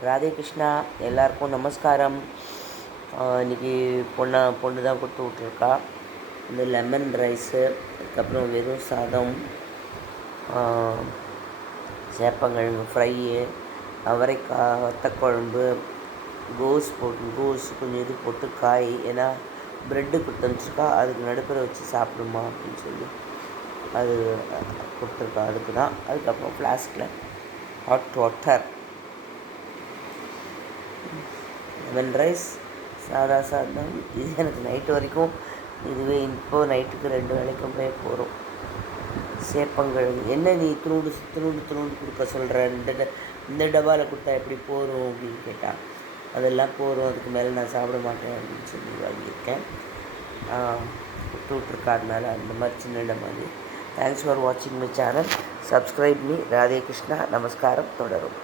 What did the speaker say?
ராதே கிருஷ்ணா, எல்லாருக்கும் நமஸ்காரம். இன்றைக்கி பொண்ணு தான் கொடுத்து விட்ருக்கா. இந்த லெமன் ரைஸு, அதுக்கப்புறம் வெறும் சாதம், சேப்பங்கிழங்கு ஃப்ரையு, அவரைக்காய் வத்தக்குழம்பு, கோஸ் கொஞ்சம் இது போட்டு காய், ஏன்னா ப்ரெட்டு கொடுத்து அனுப்பிச்சிருக்கா, அதுக்கு நடுப்புற வச்சு சாப்பிடுமா அப்படின்னு சொல்லி அது கொடுத்துருக்கா. அதுக்கு தான். அதுக்கப்புறம் ஃப்ளாஸ்கில் ஹாட் வாட்டர், லெமன் ரைஸ், சாதா சாதம். இது எனக்கு நைட்டு வரைக்கும் இதுவே இப்போது நைட்டுக்கு 2 வேளைக்குமே போகிறோம். சேப்பங்கிழங்கு என்ன நீ துணுண்டு கொடுக்க சொல்கிற, இந்த டப்பாவில் கொடுத்தா எப்படி போகிறோம் அப்படின்னு கேட்டால், அதெல்லாம் போகிறோம், அதுக்கு மேலே நான் சாப்பிட மாட்டேன் அப்படின்னு சொல்லி வாங்கியிருக்கேன். விட்டுருக்கா, அதனால அந்த மாதிரி சின்ன மாதிரி. தேங்க்ஸ் ஃபார் வாட்சிங் my channel. Subscribe me. Radhe Krishna. நமஸ்காரம். தொடரும்.